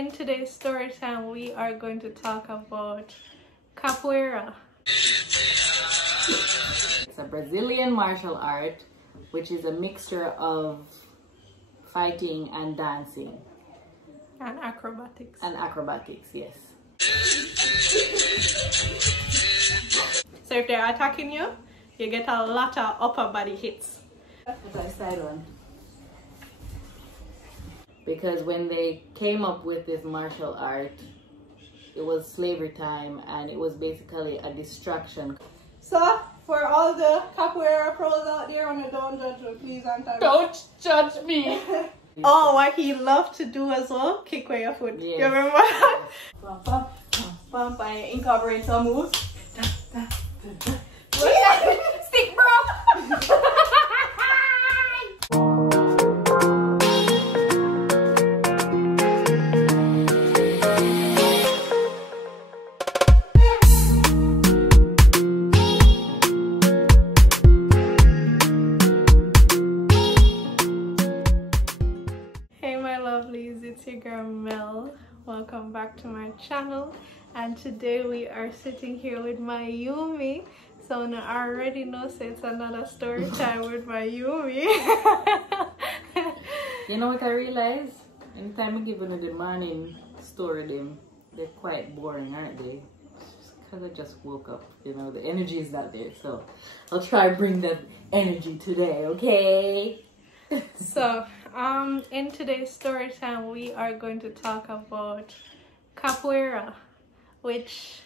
In today's story time, we are going to talk about capoeira. It's a Brazilian martial art, which is a mixture of fighting and dancing. And acrobatics. And acrobatics, yes. So if they're attacking you, you get a lot of upper body hits. Because when they came up with this martial art, it was slavery time and it was basically a distraction. So, for all the capoeira pros out there, don't judge me, please. Don't judge me! Oh, what he loved to do as well, kick away your foot. Yes. You remember? Bump and incorporate some moves. Stick, bro! It's your girl Mel. Welcome back to my channel, and today we are sitting here with Majumi. So now I already know, so it's another story time with Majumi. You know what I realized? Anytime I give them the morning story, they're quite boring, aren't they? Because I just woke up, you know, the energy is not there. So I'll try to bring that energy today, okay? So in today's story time, we are going to talk about capoeira, which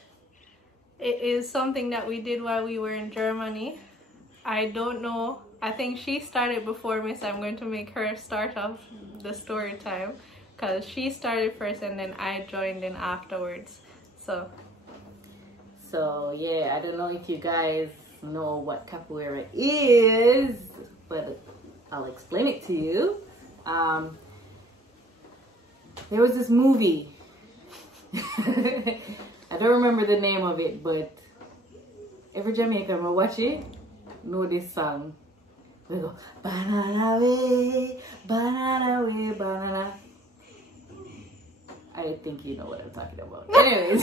it is something that we did while we were in Germany. I don't know, I think she started before me, so I'm going to make her start off the story time because she started first and then I joined in afterwards. So yeah, I don't know if you guys know what capoeira is, but I'll explain it to you. There was this movie. I don't remember the name of it, but every Jamaican will watch it, know this song. We go, banana way, banana way, banana. I think you know what I'm talking about. Anyways,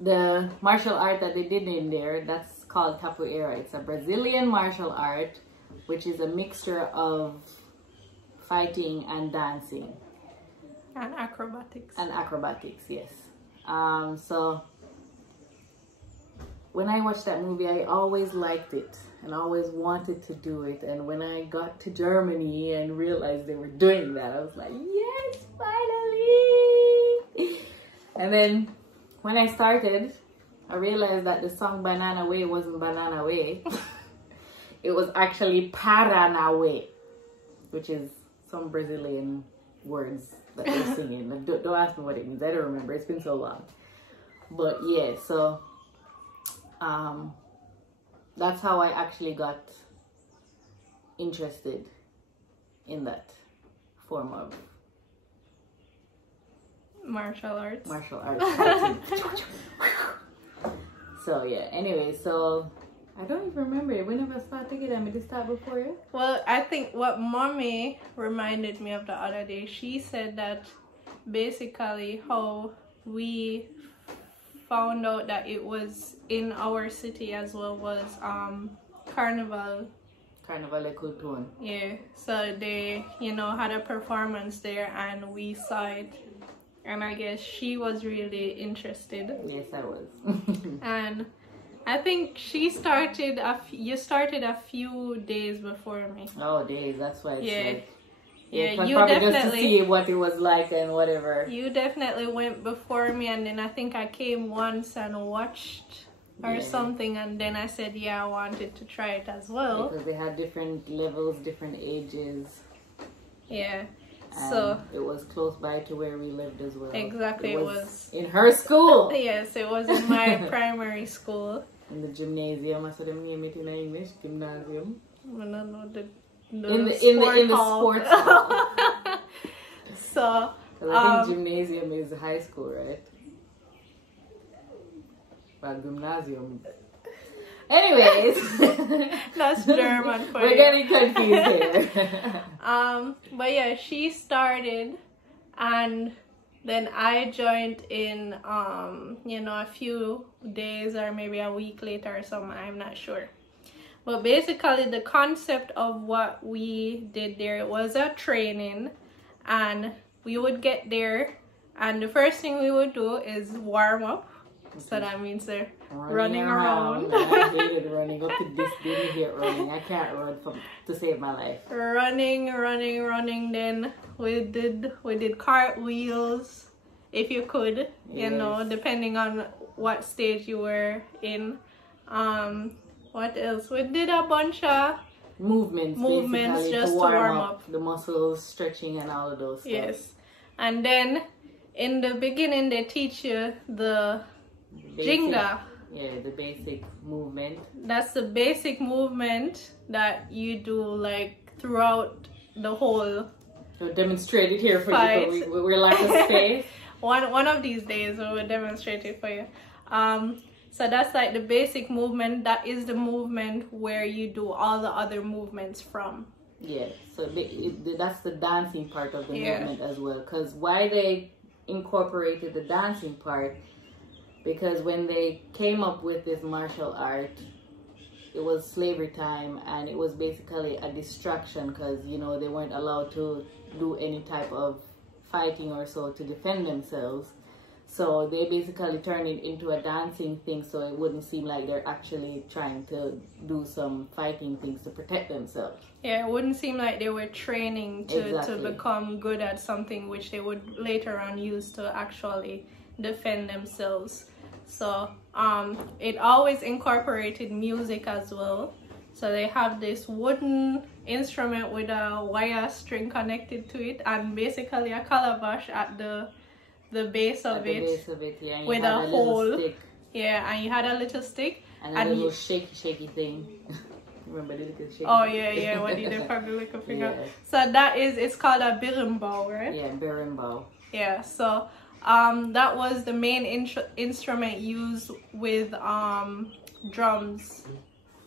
the martial art that they did in there, that's called capoeira. It's a Brazilian martial art, which is a mixture of fighting and dancing. And acrobatics. And acrobatics, yes. So when I watched that movie, I always liked it and always wanted to do it. And when I got to Germany and realized they were doing that, I was like, yes, finally! And then when I started, I realized that the song Banana Way wasn't Banana Way. It was actually Paranaway, which is some Brazilian words that they're singing. Don't ask me what it means. I don't remember. It's been so long. But yeah, so that's how I actually got interested in that form of martial arts. Martial arts. So yeah, anyway, so I don't even remember it. Whenever I started thinking, I made this start before you. Well, I think what mommy reminded me of the other day, she said that basically how we found out that it was in our city as well was Carnival de Cultura. Yeah, so they, you know, had a performance there and we saw it. And I guess she was really interested. Yes, I was. And I think she started, you started a few days before me. Oh, days, that's why it's like... Yeah, you probably definitely... just to see what it was like and whatever. You definitely went before me, and then I think I came once and watched or something, and then I said, yeah, I wanted to try it as well. Because they had different levels, different ages. Yeah. And so it was close by to where we lived as well. Exactly, it was in her school. Yes, it was in my primary school. In the gymnasium, I saw them name it in English, gymnasium. I don't know the in the sports hall. So I think gymnasium is high school, right? But gymnasium. Anyways. That's German for We're you. getting confused here. But yeah, she started, and then I joined in, you know, a few days or maybe a week later or something. I'm not sure. But basically, the concept of what we did there was a training, and we would get there, and the first thing we would do is warm up. So that means they're running around. I hated running. Up to this day, I hate running. I can't run to save my life. Running. Then we did cartwheels, if you could, you know, depending on what stage you were in. What else? We did a bunch of movements just to warm up the muscles, stretching, and all of those stuff. Yes, and then in the beginning they teach you the jinga. Yeah, the basic movement. That's the basic movement that you do like throughout the whole. So demonstrate it here for fight. you. We're like a space. One of these days we will demonstrate it for you. So that's like the basic movement. That is the movement where you do all the other movements from. Yeah, so that's the dancing part of the movement as well. Because why they incorporated the dancing part, because when they came up with this martial art, it was slavery time, and it was basically a distraction because, you know, they weren't allowed to do any type of fighting or so to defend themselves. So they basically turned it into a dancing thing, so it wouldn't seem like they're actually trying to do some fighting things to protect themselves. Yeah, it wouldn't seem like they were training to become good at something which they would later on use to actually defend themselves. So it always incorporated music as well. So they have this wooden instrument with a wire string connected to it, and basically a calabash at the base of it, yeah, with a hole. Yeah, and you had a little stick. And a little shaky thing. Remember the little shaky Oh, yeah, what did they probably lick a finger? Yeah. So it's called a berimbau, right? Yeah, berimbau. Yeah, so that was the main instrument used with drums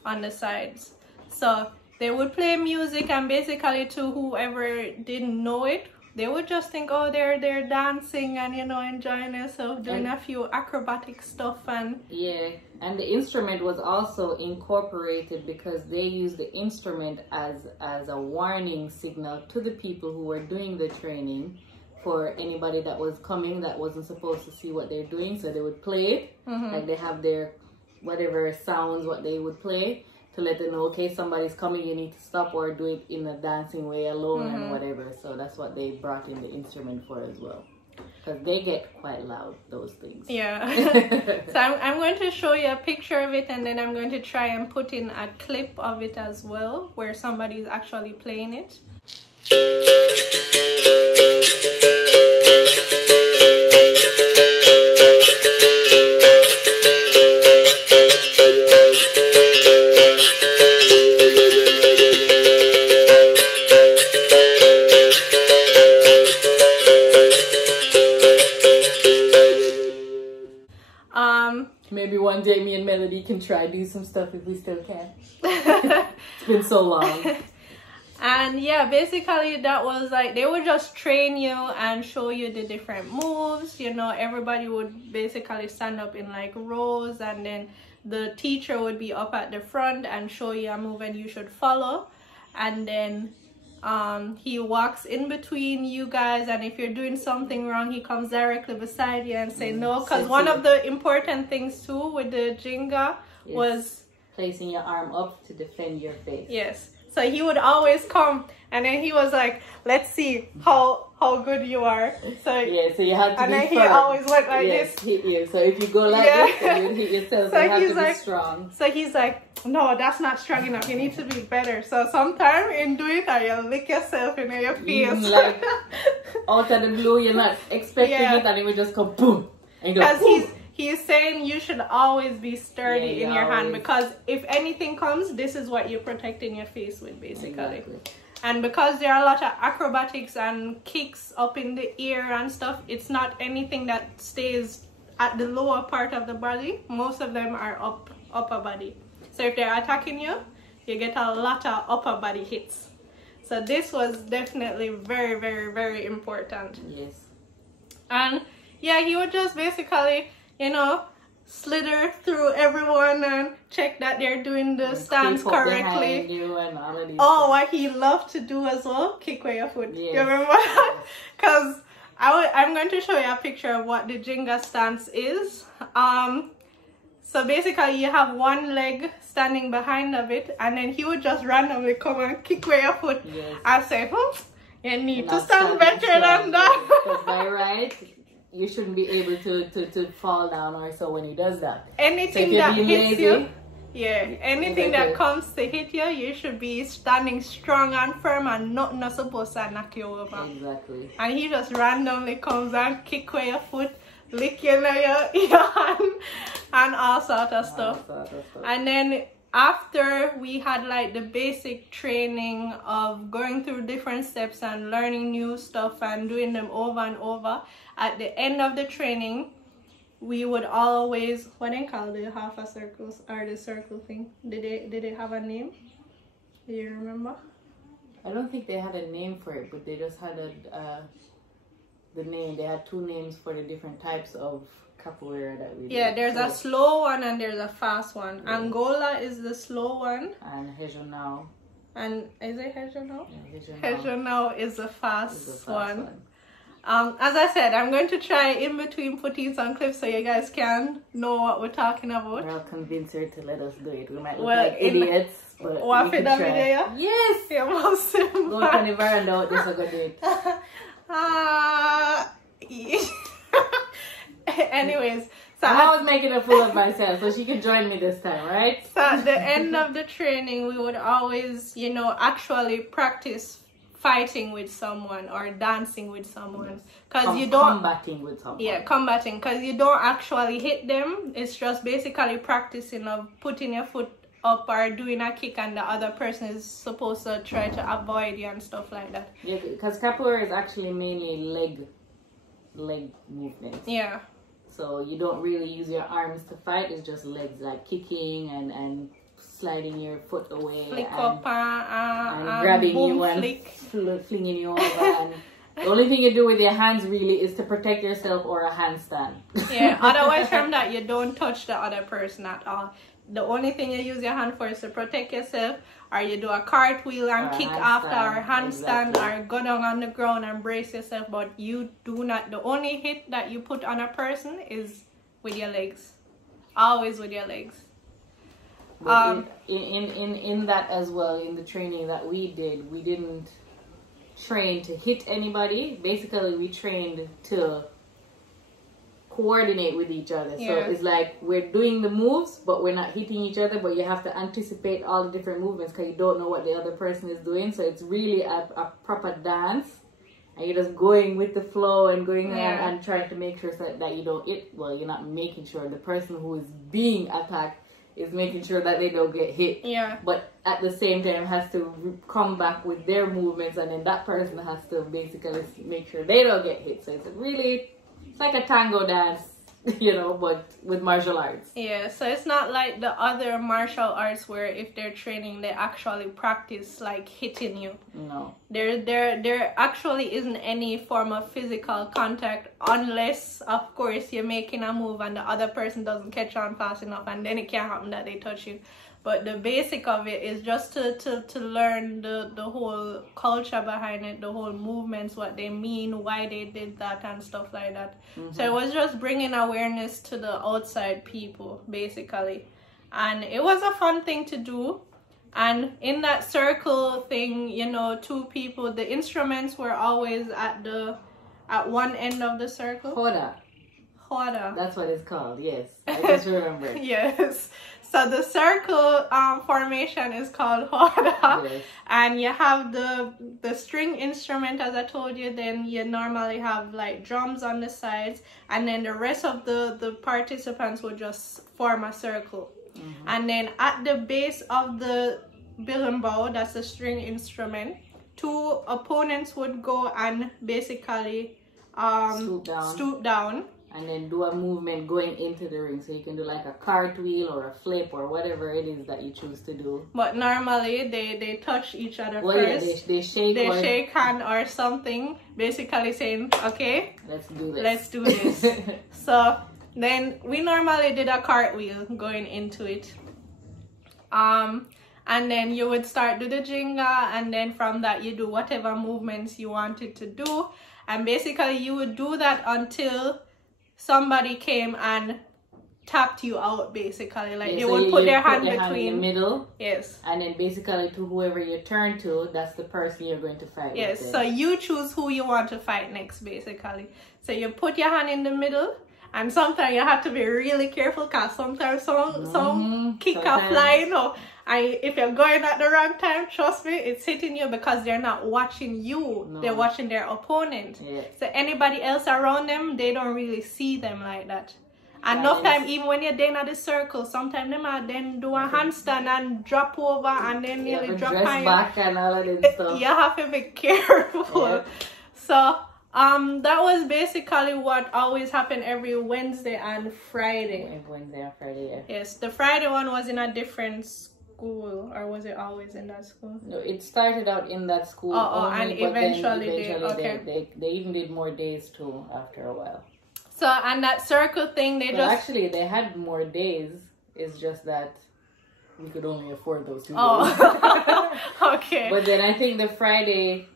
on the sides. So they would play music, and basically to whoever didn't know it, they would just think, oh, they're dancing and, you know, enjoying themselves, doing a few acrobatic stuff. And yeah, and the instrument was also incorporated because they used the instrument as a warning signal to the people who were doing the training, for anybody that was coming that wasn't supposed to see what they're doing. So they would play it, like they have their whatever sounds what they would play to let them know, okay, somebody's coming, you need to stop, or do it in a dancing way alone and whatever. So that's what they brought in the instrument for as well, because they get quite loud, those things. Yeah. So I'm going to show you a picture of it, and then I'm going to try and put in a clip of it as well where somebody's actually playing it. Maybe one day me and Melody can try do some stuff if we still can. It's been so long. And yeah, basically that was like, they would just train you and show you the different moves. You know, everybody would basically stand up in like rows, and then the teacher would be up at the front and show you a move and you should follow. And then he walks in between you guys, and if you're doing something wrong, he comes directly beside you and say no. Because one of the important things too with the jinga was placing your arm up to defend your face. Yes. So he would always come, and then he was like, let's see how good you are. So yeah, so you had to and be then firm. He always went like yes, this. Hit you. So if you go like this, you would hit yourself. So you have to be strong. So he's like, no, that's not strong enough. You need to be better. So sometime in doing that, you'll lick yourself in your face. Even like out of the blue, you're not expecting it, and it would just come boom. Because he's saying you should always be sturdy in your hand, because if anything comes, this is what you're protecting your face with, basically. Exactly. And because there are a lot of acrobatics and kicks up in the air and stuff, it's not anything that stays at the lower part of the body. Most of them are upper body. So if they're attacking you, you get a lot of upper body hits. So this was definitely very, very, very important. Yes. And yeah, he would just basically, you know, slither through everyone and check that they're doing the stance correctly. You and all of these oh, what he loved to do as well, kick away your foot. Yes. You remember? Because I'm going to show you a picture of what the Jenga stance is. So basically you have one leg standing behind of it, and then he would just randomly come and kick away your foot. Yes. And say, you need to stand better than that. Because by right, you shouldn't be able to fall down or so when he does that. Anything so that hits lazy, you, yeah, anything exactly. that comes to hit you, you should be standing strong and firm, and nothing not supposed to knock you over. Exactly. And he just randomly comes and kick away your foot, lick your hand, and all sort of stuff. And then after we had like the basic training of going through different steps and learning new stuff and doing them over and over, at the end of the training, we would always, what they call the half a circles or the circle thing? Did they have a name? Do you remember? I don't think they had a name for it, but they just had the name. They had two names for the different types of capoeira that we did. Yeah, there's a slow one and there's a fast one. Yeah. Angola is the slow one. And regional. And is it regional? Yeah, regional is the fast one. As I said, I'm going to try in between putting some clips so you guys can know what we're talking about. I'll convince her to let us do it. We might look like idiots, but we can try. Video? Yes! Yeah, most go on the veranda, this will go do it. Anyways, so I was making a fool of myself, so she can join me this time, right? So at the end of the training, we would always, you know, actually practice fighting with someone or dancing with someone, because you don't combating with someone. Yeah, combating, because you don't actually hit them. It's just basically practicing of putting your foot up or doing a kick, and the other person is supposed to try to avoid you and stuff like that. Yeah, because capoeira is actually mainly leg movements. Yeah. So you don't really use your arms to fight. It's just legs, like kicking and sliding your foot away, flick and up and grabbing boom, you and flick. flinging you over. And the only thing you do with your hands really is to protect yourself or a handstand. Yeah, otherwise from that you don't touch the other person at all. The only thing you use your hand for is to protect yourself, or you do a cartwheel and kick after, or handstand, exactly. Or go down on the ground and brace yourself. But you do not, the only hit that you put on a person is with your legs. Always with your legs. In that as well, in the training that we did, we didn't train to hit anybody. Basically, we trained to coordinate with each other. Yeah. So it's like we're doing the moves, but we're not hitting each other, but you have to anticipate all the different movements because you don't know what the other person is doing. So it's really a proper dance, and you're just going with the flow and going and trying to make sure that you don't hit. Well, you're not making sure the person who is being attacked is making sure that they don't get hit. Yeah. But at the same time has to come back with their movements, and then that person has to basically make sure they don't get hit. So it's like a tango dance, you know, but with martial arts. Yeah, so it's not like the other martial arts where if they're training, they actually practice like hitting you. No. There actually isn't any form of physical contact unless, of course, you're making a move and the other person doesn't catch on fast enough, and then it can happen that they touch you. But the basic of it is just to learn the whole culture behind it, the whole movements, what they mean, why they did that and stuff like that. Mm-hmm. So it was just bringing awareness to the outside people, basically. And it was a fun thing to do. And in that circle thing, you know, two people, the instruments were always at one end of the circle. Hoda. That's what it's called, yes. I just remember. Yes. So the circle formation is called Hoda. Yes. And you have the string instrument, as I told you. Then you normally have like drums on the sides, and then the rest of the participants will just form a circle. Mm-hmm. And then at the base of the bilimbo, that's the string instrument, two opponents would go and basically stoop down and then do a movement going into the ring. So you can do like a cartwheel or a flip or whatever it is that you choose to do. But normally they touch each other well, first. Yeah, they shake. They shake hand or something, basically saying, okay, let's do this. Let's do this. So then we normally did a cartwheel going into it. And then you would start do the jinga, and then from that you do whatever movements you wanted to do. And basically you would do that until somebody came and tapped you out, basically. Like, they would put their hand between in the middle. Yes. And then basically to whoever you turn to, that's the person you're going to fight yes. with. So you choose who you want to fight next, basically. So you put your hand in the middle, and sometimes you have to be really careful because sometimes some kick are flying, or if you're going at the wrong time, trust me, it's hitting you because they're not watching you. No. They're watching their opponent. Yes. So anybody else around them, they don't really see them like that. And enough time, even when you're down at the circle, sometimes they might then do a handstand and drop over and then nearly drop back and all of that stuff. You have to be careful. Yeah. So that was basically what always happened every Wednesday and Friday. Every Wednesday and Friday, yeah. Yes, the Friday one was in a different school, or was it always in that school? No, it started out in that school. And eventually they even did more days too after a while. So, and that circle thing, actually they had more days. It's just that we could only afford those 2 days. Okay. But then I think the Friday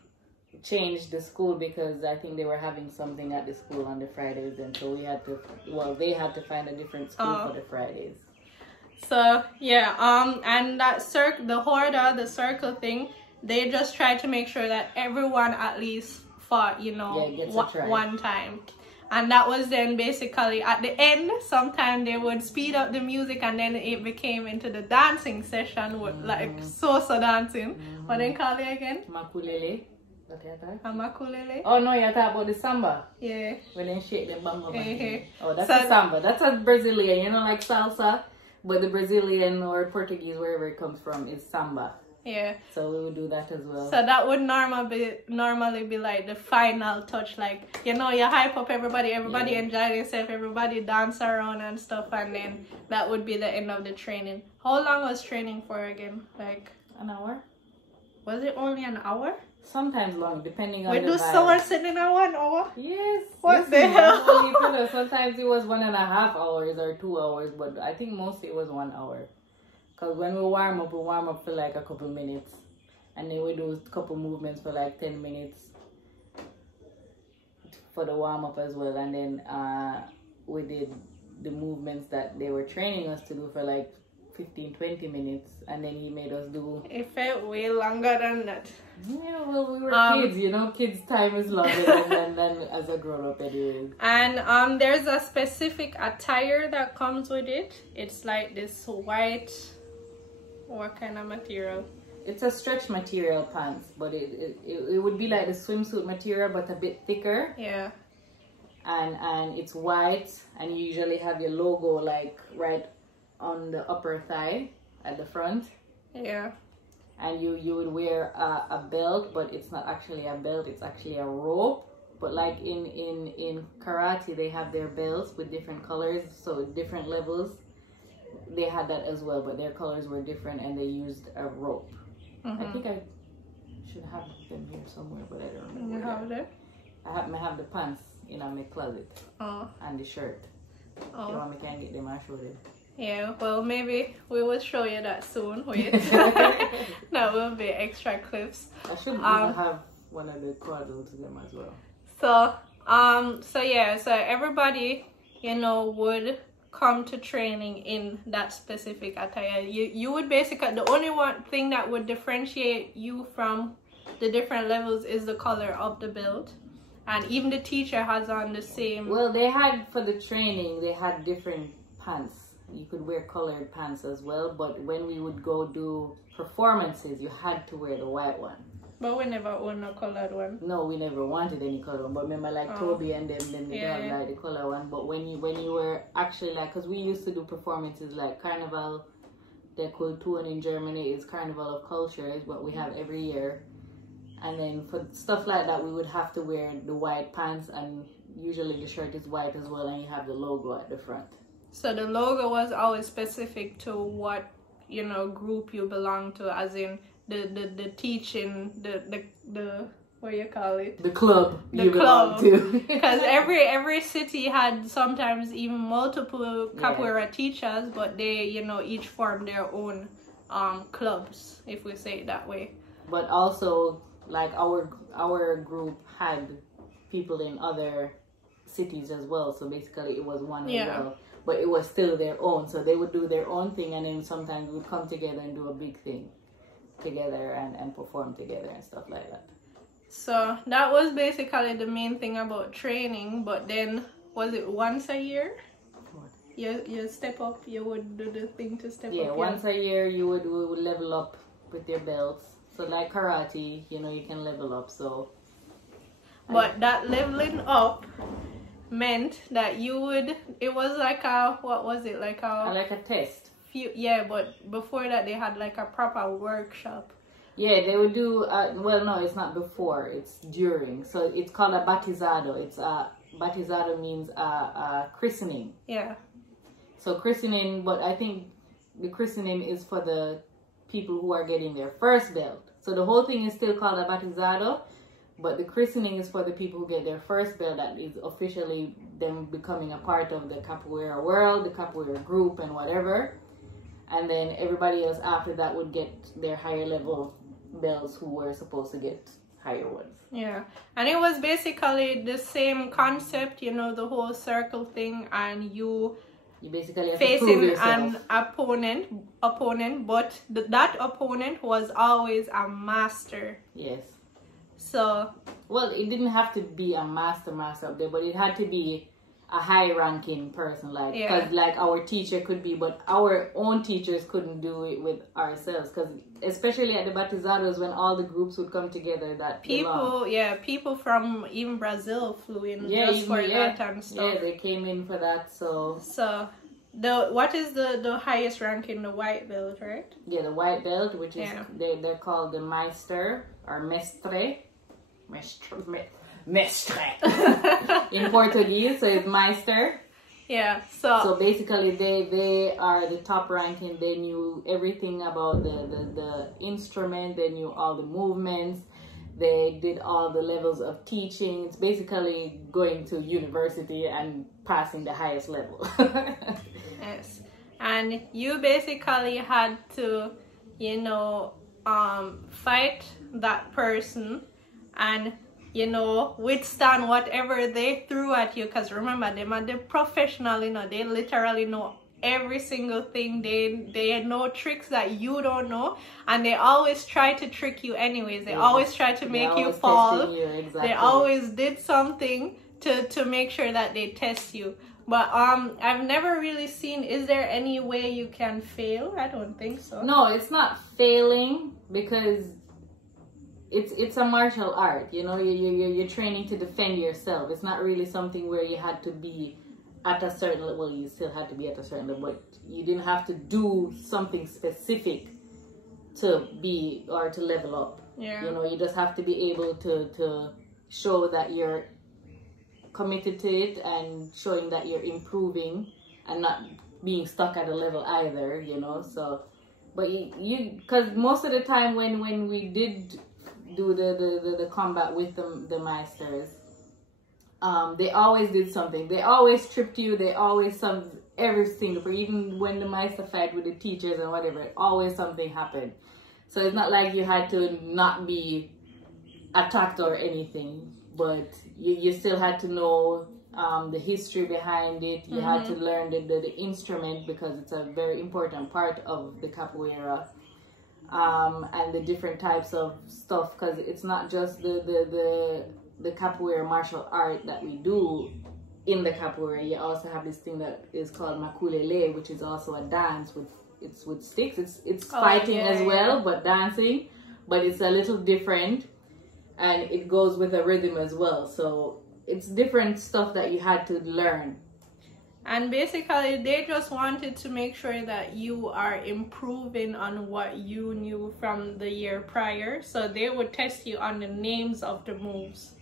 changed the school because I think they were having something at the school on the Fridays, and so they had to find a different school for the Fridays. So yeah, and that the circle thing, they just tried to make sure that everyone at least fought, one time. And that was then basically at the end, sometimes they would speed up the music, and then it became into the dancing session with like salsa dancing. What they call it again? Makulele. Makulele. Oh no, you're talking about the samba. Yeah. When they shake them bamba. Oh, that's a samba. That's a Brazilian, like salsa, but the Brazilian or Portuguese, wherever it comes from, is samba. Yeah. So we would do that as well. So that would normally be like the final touch, like, you hype up everybody enjoy themselves, everybody dance around and stuff, and then that would be the end of the training. How long was training for again? Like an hour? Was it only an hour? Sometimes long, depending on the vibe. Someone sitting in 1 hour? Yes. What the hell? Sometimes it was 1.5 hours or 2 hours, but I think mostly it was 1 hour. Because when we warm up for like a couple minutes. And then we do a couple movements for like 10 minutes for the warm up as well. And then we did the movements that they were training us to do for like 15-20 minutes. And then he made us do... It felt way longer than that. Yeah, well, we were kids, kids' time is longer than as a grown-up anyways. And there's a specific attire that comes with it. It's like this white... What kind of material? It's a stretch material pants, but it would be like the swimsuit material, but a bit thicker. Yeah. And it's white, and you usually have your logo like right on the upper thigh at the front. Yeah. And you would wear a belt, but it's not actually a belt, it's actually a rope. But like in karate, they have their belts with different colors, so different levels. They had that as well, but their colors were different, and they used a rope. I think I should have them here somewhere, but I don't remember. You have them? I have the pants in my closet. And the shirt. If you want, I can get them, I'll show them. Yeah, well, maybe we will show you that soon. Wait. That will be extra clips. I should even have one of the quadrants of them as well. So yeah, so everybody, would come to training in that specific attire. You would basically, the only one thing that would differentiate you from the different levels is the color of the belt. And even the teacher has on the same... Well, they had, for the training, they had different pants. You could wear colored pants as well, but when we would go do performances, you had to wear the white one. But we never owned a colored one. No, we never wanted any color one. But remember, like Toby and them, then they don't like the color one. But when you were actually like, because we used to do performances like Carnival der Kulturen in Germany is Carnival of Culture, is what we have every year. And then for stuff like that, we would have to wear the white pants, and usually the shirt is white as well, and you have the logo at the front. So the logo was always specific to what, you know, group you belong to, as in the teaching, the what do you call it? The club. The club. Because every city had sometimes even multiple capoeira teachers, but they, you know, each formed their own clubs, if we say it that way. But also, like, our group had people in other cities as well, so basically it was one as well, but it was still their own. So they would do their own thing, and then sometimes we would come together and do a big thing together and perform together and stuff like that. So that was basically the main thing about training. But then, was it once a year? What? You step up, you would do the thing to step up. Yeah, once a year we would level up with your belts. So like karate, you know, you can level up. So, but that leveling up meant that you would, it was like a, what was it, like Yeah, but before that they had like a proper workshop. Yeah, they would do, well, no, it's not before, it's during. So it's called a batizado. It's batizado means christening. Yeah. So christening, but I think the christening is for the people who are getting their first belt. So the whole thing is still called a batizado, but the christening is for the people who get their first belt. That is officially them becoming a part of the capoeira world, the capoeira group and whatever. And then everybody else after that would get their higher level belts who were supposed to get higher ones. Yeah, and it was basically the same concept, you know, the whole circle thing, and you basically have facing to prove yourself. an opponent, but that opponent was always a master. Yes. So, well, it didn't have to be a master up there, but it had to be a high-ranking person, like, because like our teacher could be, but our own teachers couldn't do it with ourselves, because especially at the batizados when all the groups would come together, that people from even Brazil flew in just for that and stuff. Yeah, they came in for that. So what is the highest rank in the white belt, right? Yeah, the white belt, which is they're called the Meister or Mestre in Portuguese, so it's Meister. Yeah, so basically they are the top ranking. They knew everything about the instrument. They knew all the movements. They did all the levels of teaching. It's basically going to university and passing the highest level. Yes, and you basically had to, you know, fight that person and, you know, withstand whatever they threw at you, because remember, they're professional, you know, they literally know every single thing. They know tricks that you don't know, and they always try to trick you anyways. They always try to make you fall. Exactly. They always did something to make sure that they test you. But I've never really seen, is there any way you can fail? I don't think so. No, it's not failing, because it's a martial art, you know. You're training to defend yourself. It's not really something where you had to be at a certain level. Well, you still had to be at a certain level, but you didn't have to do something specific to be or to level up. Yeah. You know, you just have to be able to show that you're committed to it and showing that you're improving and not being stuck at a level either, you know. So, but you because most of the time when we did do the combat with the Meisters, they always did something. They always tripped you. They always every single, even when the Meister fight with the teachers and whatever, always something happened. So it's not like you had to not be attacked or anything, but you still had to know the history behind it. You had to learn the instrument, because it's a very important part of the capoeira. And the different types of stuff, because it's not just the capoeira martial art that we do in the capoeira. You also have this thing that is called makulele, which is also a dance with sticks. It's fighting as well, but dancing, but it's a little different, and it goes with a rhythm as well. So it's different stuff that you had to learn. And basically they just wanted to make sure that you are improving on what you knew from the year prior. So they would test you on the names of the moves.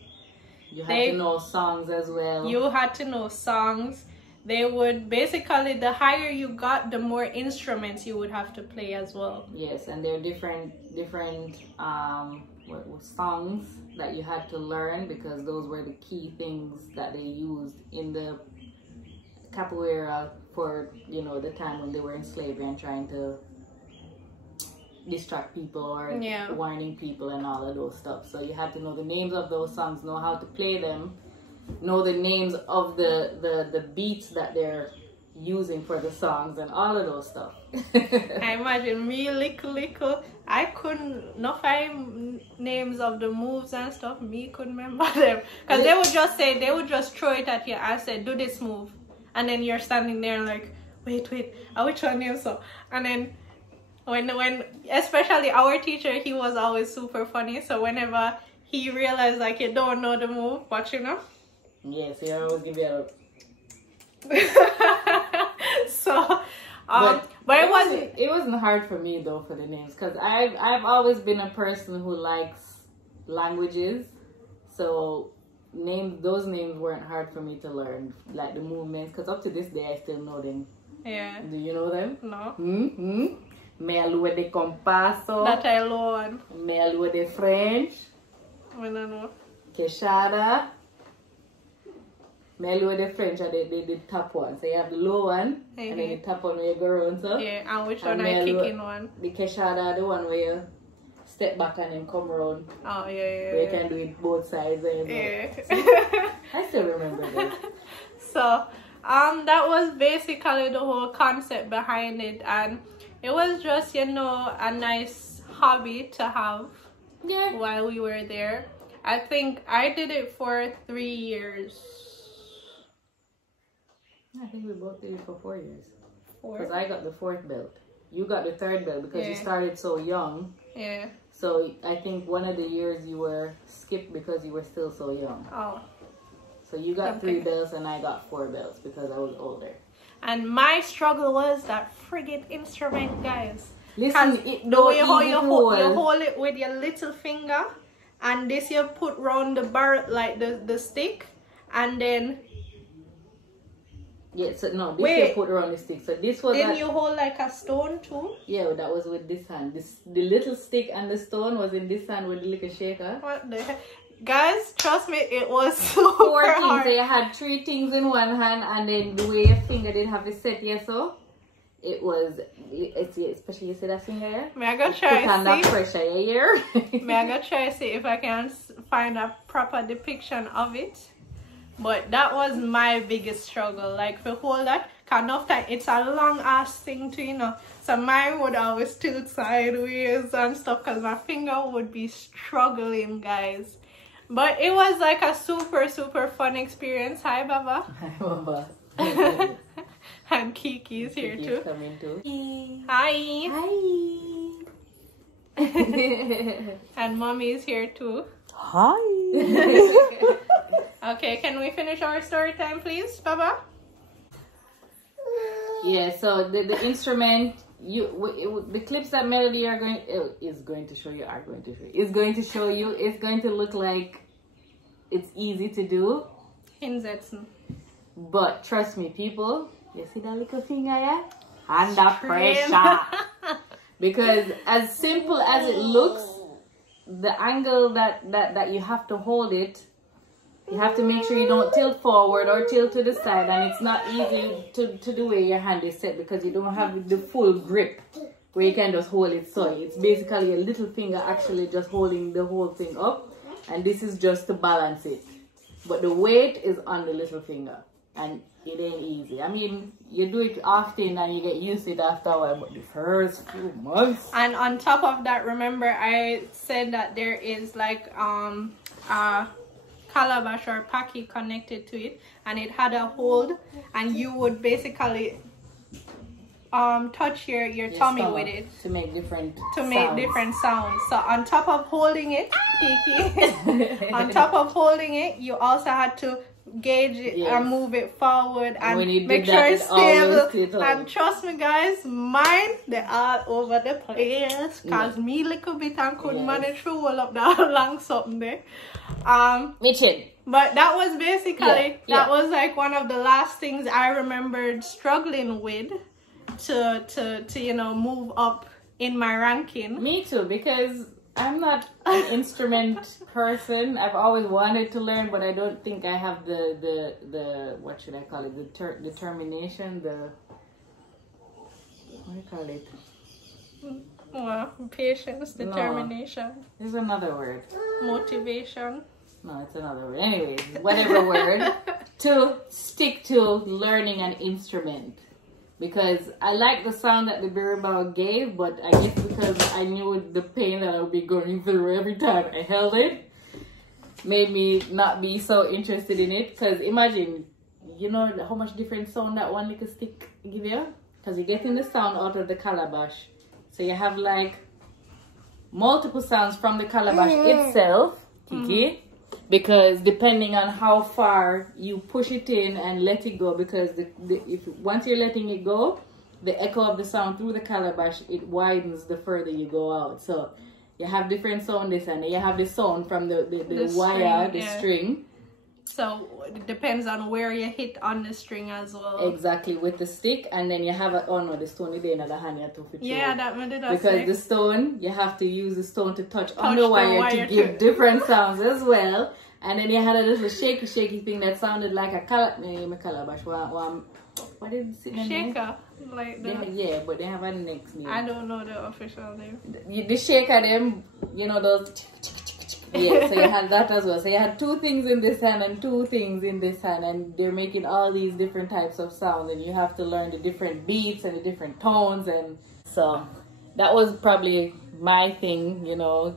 You had to know songs as well. You had to know songs. They would basically, the higher you got, the more instruments you would have to play as well. Yes, and there are different songs that you had to learn, because those were the key things that they used in the capoeira for, you know, the time when they were in slavery and trying to distract people or warning people and all of those stuff. So you have to know the names of those songs, know how to play them, know the names of the beats that they're using for the songs and all of those stuff. I imagine me little I couldn't not find names of the moves and stuff. Me couldn't remember them, because they would just throw it at you and say, do this move, and then you're standing there like, wait, which one is so? And then when especially our teacher, he was always super funny, so whenever he realized like you don't know the move, but you know, yes, he always give you so but it wasn't hard for me though for the names, because I've always been a person who likes languages, so those names weren't hard for me to learn, like the movements, because up to this day I still know them. Yeah. Do you know them? No. Mel with the compasso. That I learned. Mel with the French. I don't know. Quechada. Mel with the French are the top one. So you have the low one, and then the top one where you go around, so. Yeah, and which one I kick in one? The Quechada, the one where you step back and then come around. Oh, yeah. Where you can do it both sides. And I still remember that. So, that was basically the whole concept behind it, and it was just, you know, a nice hobby to have while we were there. I think I did it for 3 years. I think we both did it for 4 years. Because I got the 4th belt. You got the 3rd belt because you started so young. Yeah. So I think one of the years you were skipped because you were still so young. Oh. So you got 3 belts and I got 4 belts because I was older. And my struggle was that friggin' instrument, guys. Listen, the way how you hold it with your little finger, and this you put round the bar, like the stick, and then yeah, so no, this you put around the stick. So this was then you hold like a stone too. Yeah, that was with this hand. The little stick and the stone was in this hand with the little shaker. What the heck? Guys, trust me, it was super 4 things. hard. So you had 3 things in one hand, and then the way your finger didn't have it set yet, so it was, especially you see that finger here? May I go try put on that pressure, you hear? May I go try see if I can find a proper depiction of it? But that was my biggest struggle, like to hold that, kind of time, it's a long ass thing to, you know, so mine would always tilt sideways and stuff because my finger would be struggling, guys. But it was like a super fun experience. Hi, Baba. Hi, Baba. And Kiki's here too. Coming too. Hi. Hi. And Mommy's here too. Hi. Okay, can we finish our story time, please, Baba? Yeah. So the instrument, the clips that Melody is going to show you. It's going to look like it's easy to do. Hinsetzen. But trust me, people, you see that little finger here? Under pressure. Because as simple as it looks, the angle that you have to hold it, you have to make sure you don't tilt forward or tilt to the side, and it's not easy to do where your hand is set because you don't have the full grip where you can just hold it. So it's basically a little finger actually just holding the whole thing up, and this is just to balance it. But the weight is on the little finger, and it ain't easy. I mean, you do it often and you get used to it after a while, but the first few months. And on top of that, remember I said that there is like a calabash or paki connected to it, and it had a hold, and you would basically touch your tummy with it to make different sounds. So on top of holding it, Kiki, on top of holding it, you also had to gauge it and move it forward and make sure it's stable. And trust me, guys, mine they're all over the place because me little bit and couldn't manage to hold up that long something there. But that was basically that was like one of the last things I remembered struggling with to you know, move up in my ranking. Me too, because I'm not an instrument person. I've always wanted to learn, but I don't think I have the what should I call it, the determination, the what do you call it? Well, patience, determination. No, there's another word. Motivation. No, it's another word. Anyways, whatever word, to stick to learning an instrument. Because I like the sound that the berimbau gave, but I guess because I knew the pain that I would be going through every time I held it, made me not be so interested in it. Because imagine, you know how much different sound that one little stick give you? Because you're getting the sound out of the calabash. So you have like multiple sounds from the calabash itself, Kiki. Because depending on how far you push it in and let it go, because once you're letting it go, the echo of the sound through the calabash, it widens the further you go out. So you have different sound this and you have the sound from the wire, the string. So it depends on where you hit on the string as well. Exactly, with the stick. And then you have the stone is in the hand you have to fit. Yeah, that made it. Because the stone, you have to use the stone to touch on the wire to give different sounds as well. And then you had a little shaky thing that sounded like a calabash. What did it say? Shaker. Like yeah, but they have a next name. I don't know the official name. The shaker them, you know, those. Yeah, so you had that as well. So you had two things in this hand and two things in this hand, and they're making all these different types of sound, and you have to learn the different beats and the different tones. And so that was probably my thing, you know,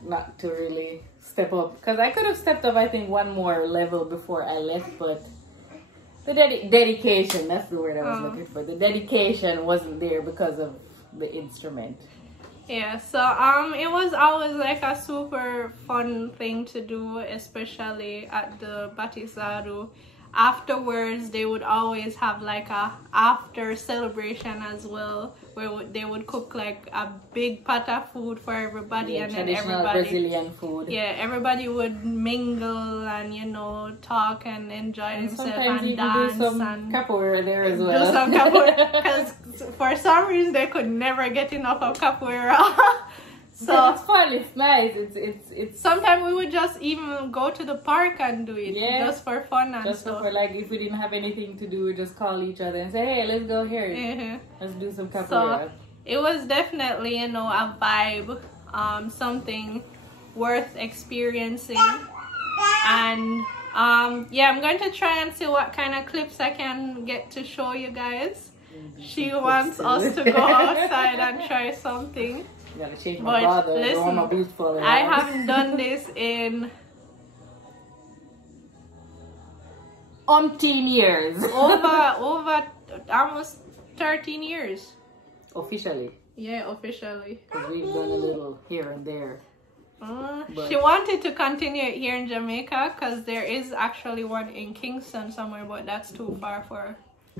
not to really step up, because I could have stepped up, I think, one more level before I left, but the dedication, that's the word I was looking for. The dedication wasn't there because of the instrument. Yeah, so it was always like a super fun thing to do, especially at the Batizado. Afterwards, they would always have like a after celebration as well, where they would cook like a big pot of food for everybody, and then everybody Brazilian food. Yeah, everybody would mingle and, you know, talk and enjoy themselves and dance do some and capoeira there as well. Do some capoeira, because for some reason they could never get enough of capoeira. So it's fun, it's nice, it's sometimes we would just even go to the park and do it, just for fun and just stuff. For like, if we didn't have anything to do, we just call each other and say, hey, let's go here, let's do some capoeira. So it was definitely, you know, a vibe, something worth experiencing. And yeah, I'm going to try and see what kind of clips I can get to show you guys. She wants us to go outside and try something. Gotta change my bottle. Listen, I haven't done this in umpteen years. over almost 13 years. Officially. Yeah, officially. Because we've done a little here and there. She wanted to continue it here in Jamaica because there is actually one in Kingston somewhere, but that's too far for us.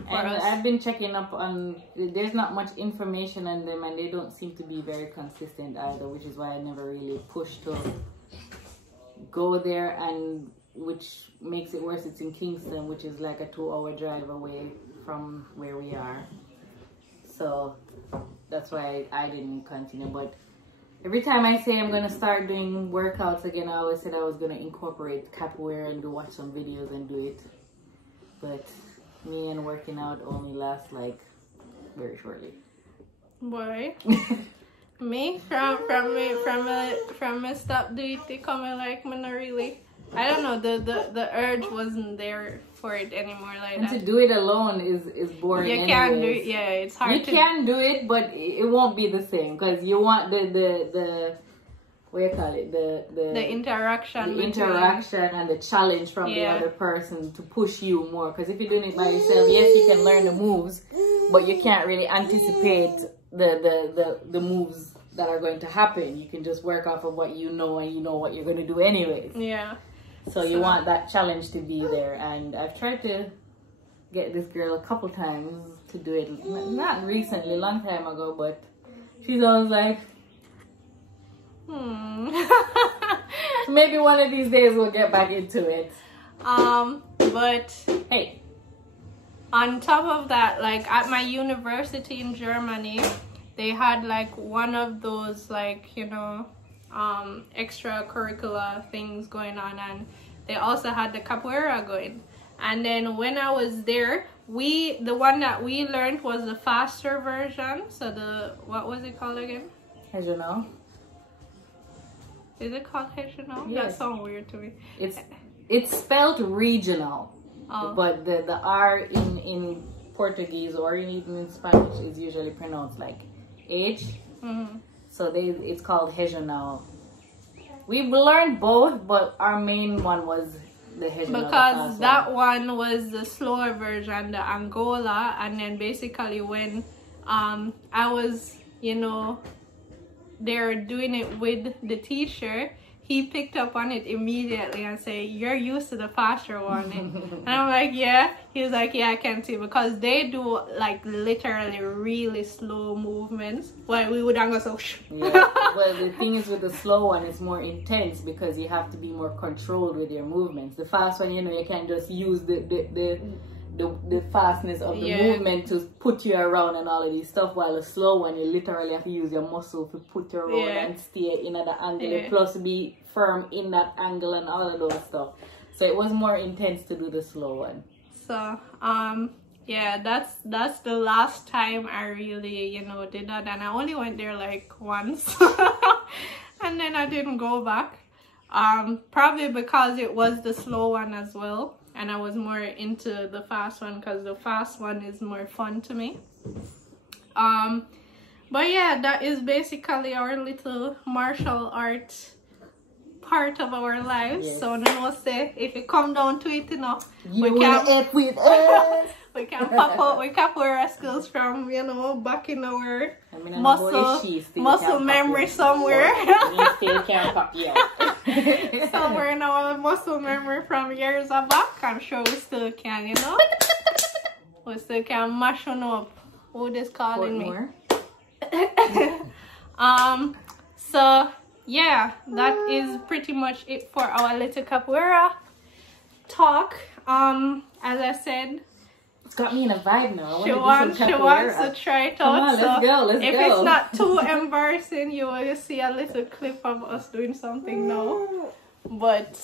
I've been checking up on, there's not much information on them, and they don't seem to be very consistent either, which is why I never really pushed to go there, and which makes it worse, it's in Kingston, which is like a 2-hour drive away from where we are. So that's why I didn't continue. But every time I say I'm going to start doing workouts again, I always said I was going to incorporate capoeira and watch some videos and do it. But me and working out only lasts like very shortly. Boy, me from me stop doing it coming like me not really. I don't know, the urge wasn't there for it anymore like that. To do it alone is boring. You can't do it. Yeah, it's hard. You can do it, but it won't be the same because you want the what do you call it, the interaction and the challenge from the other person to push you more. Because if you're doing it by yourself, yes, you can learn the moves, but you can't really anticipate the moves that are going to happen. You can just work off of what you know, and you know what you're going to do anyways. Yeah. So you want that challenge to be there, and I've tried to get this girl a couple times to do it. Not recently, long time ago, but she's always like, maybe one of these days we'll get back into it. But hey, on top of that, like at my university in Germany, they had like one of those, like, you know, extracurricular things going on, and they also had the capoeira going. And then when I was there, the one that we learned was the faster version. So what was it called again? Regional. Is it called regional? Yes. That sounds weird to me. It's spelled regional, Oh. but the R in Portuguese or even in Spanish is usually pronounced like H. So it's called regional. We've learned both, but our main one was the regional. Because that one was the slower version, the Angola, and then basically when I was, you know, they're doing it with the teacher, he picked up on it immediately and said, "You're used to the faster one." And I'm like, "Yeah." He was like, "Yeah, I can see," because they do like literally really slow movements. Well, we would go so. Yeah. Well, the thing is with the slow one, it's more intense because you have to be more controlled with your movements. The fast one, you know, you can just use the fastness of the movement to put you around and all of these stuff, while the slow one, you literally have to use your muscle to put you around and stay in at the angle, plus be firm in that angle and all of those stuff. So it was more intense to do the slow one. So yeah, that's the last time I really, you know, did that, and I only went there like once and then I didn't go back, probably because it was the slow one as well. And I was more into the fast one because the fast one is more fun to me. But yeah, that is basically our little martial art part of our lives. Yes. So no say if it come down to it, you know, we can pop out with capoeira skills from, you know, back in our muscle memory somewhere. Somewhere in our muscle memory from years back. I'm sure we still can, you know. We still can mash on up. Who is calling me? So yeah, that is pretty much it for our little capoeira talk. As I said, it's got me in a vibe now. She wants to try it out. Come on, let's go. If it's not too embarrassing, you will see a little clip of us doing something now. But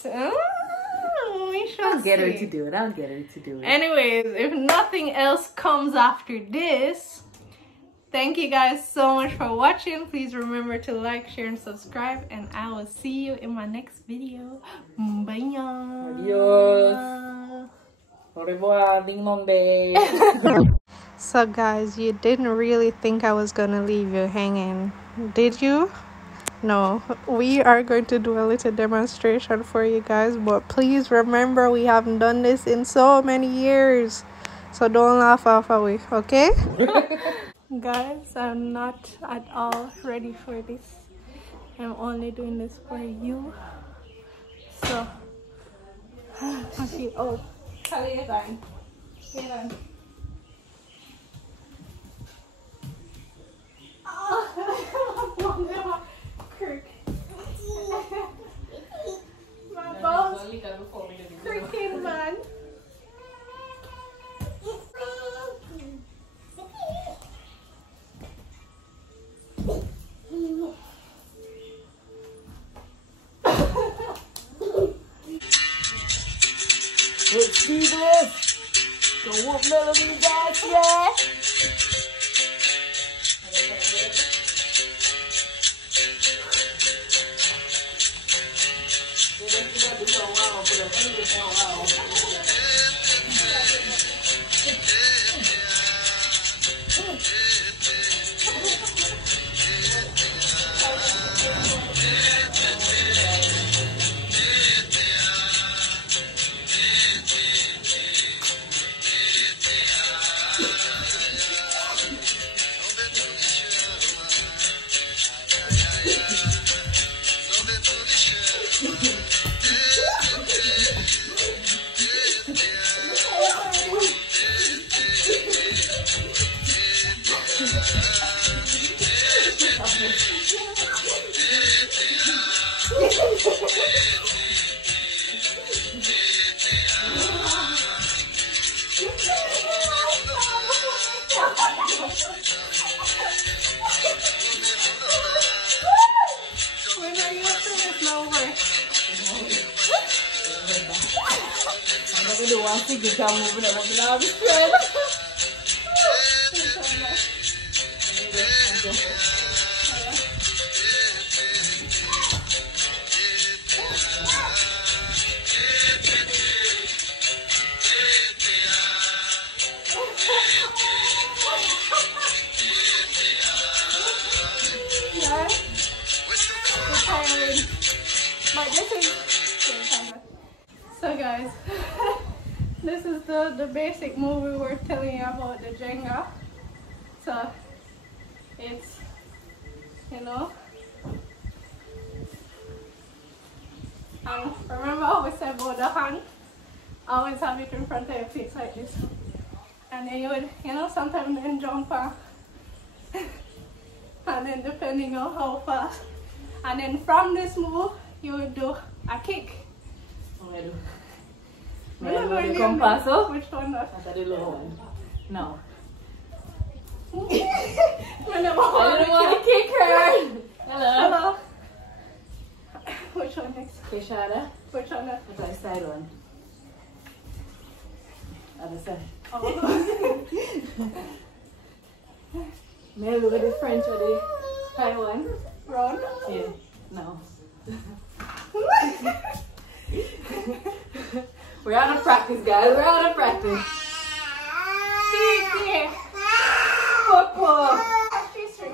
we shall I'll get her to do it. I'll get her to do it. Anyways, if nothing else comes after this, thank you guys so much for watching. Please remember to like, share, and subscribe. And I will see you in my next video. Bye. Adios. Au revoir, ding dong day. So guys, you didn't really think I was gonna leave you hanging, did you? No, we are going to do a little demonstration for you guys, but please remember we haven't done this in so many years, so don't laugh off away, okay? Guys, I'm not at all ready for this. I'm only doing this for you. So okay. Oh, kalian. My balls creaking, man. Let's do this. Go whoop Melody guys, yeah. do one thing, you can move it up and I'll be straight. So guys, this is the basic move we were telling you about, the Jenga. So it's, you know, remember how we said about the hand? Always have it in front of your face like this. And then you would, you know, sometimes then jump on. And then depending on how fast. And then from this move, you would do a kick. What do I do? Remember the compasso? Which one? That's the low one. No. I don't want to kick her. Hello. Which one next? Keshada. Which one next? That's the side one. Other side. Oh. May I look at the French or the Thai one? Round? Yeah. No. We're out of practice, guys. We're out of practice.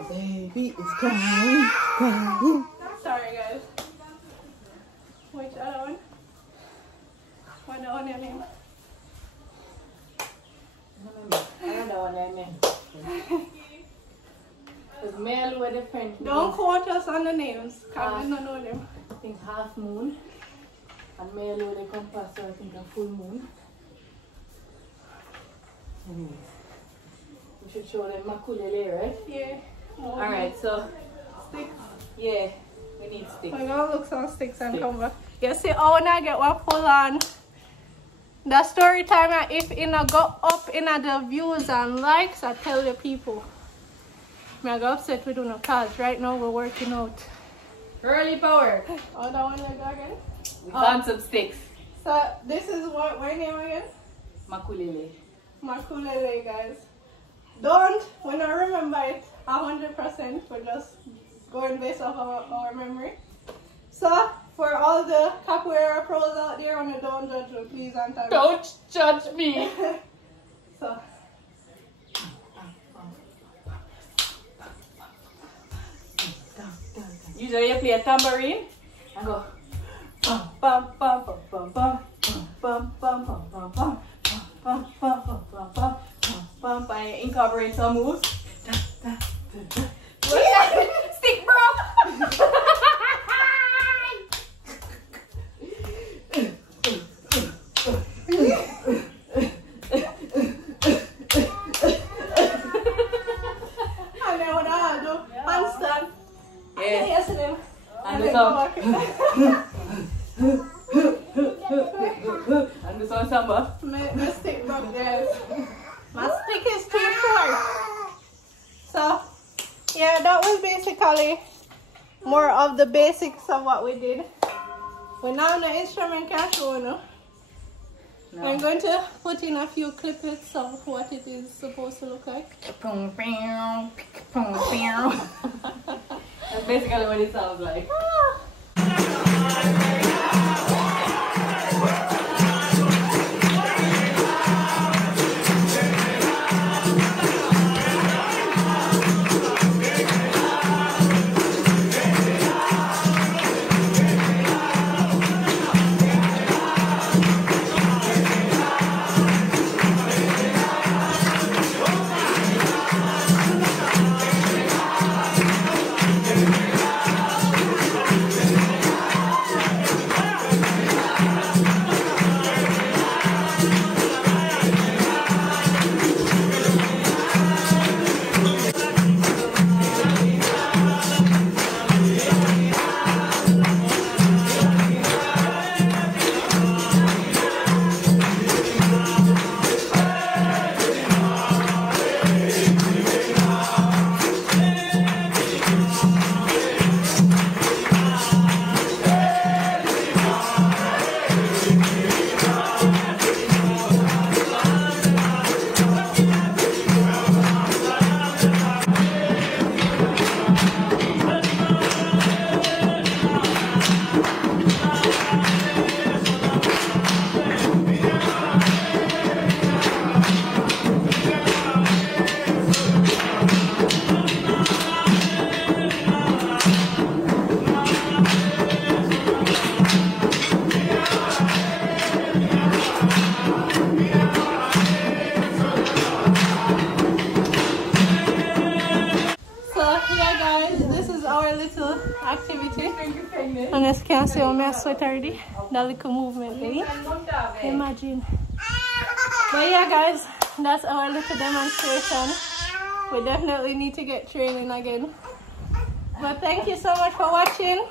Baby is crying. Sorry, guys. Which other one? What the one you name? I don't know what I mean. It's Mel with the French. Don't quote us on the names, because we don't know them. I think half moon. And Mel with the compass, so I think a full moon. Anyways, we should show them makulele, right? Yeah. Alright, so Sticks. yeah, we need sticks. We're gonna look some sticks and come back. You see, oh, when I get one full on the story time, if in a go up in the views and likes, I tell the people. I go upset with no cause. Right now we're working out. Early power. Oh, that one like again? We found some sticks. So this is what name again? Makulele. Makulele, guys. Don't, when I remember it 100%, we're just going based off our memory. So for all the capoeira pros out there, don't judge me, please, and don't judge me. So usually you play a tambourine and go bum bum bum bum bum bum bum bum bum bum bum bum bum bum bum bum bum and you incorporate some moves. Stick bro. and then what I do, handstand. Yeah. Yes, them. And the song. And the song samba. My stick broke, guys. My stick is too short. So, yeah, that was basically more of the basics of what we did. We're now on the instrument can show, no? I'm going to put in a few clips of what it is supposed to look like. That's basically what it sounds like. Honest can't see how I sweat already. That little movement, eh? Imagine. But yeah, guys, that's our little demonstration. We definitely need to get training again. But thank you so much for watching.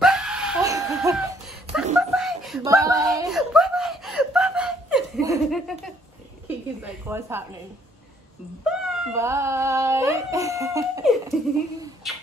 Bye. Bye. Bye. Kiki's like, what's happening? Bye. Bye.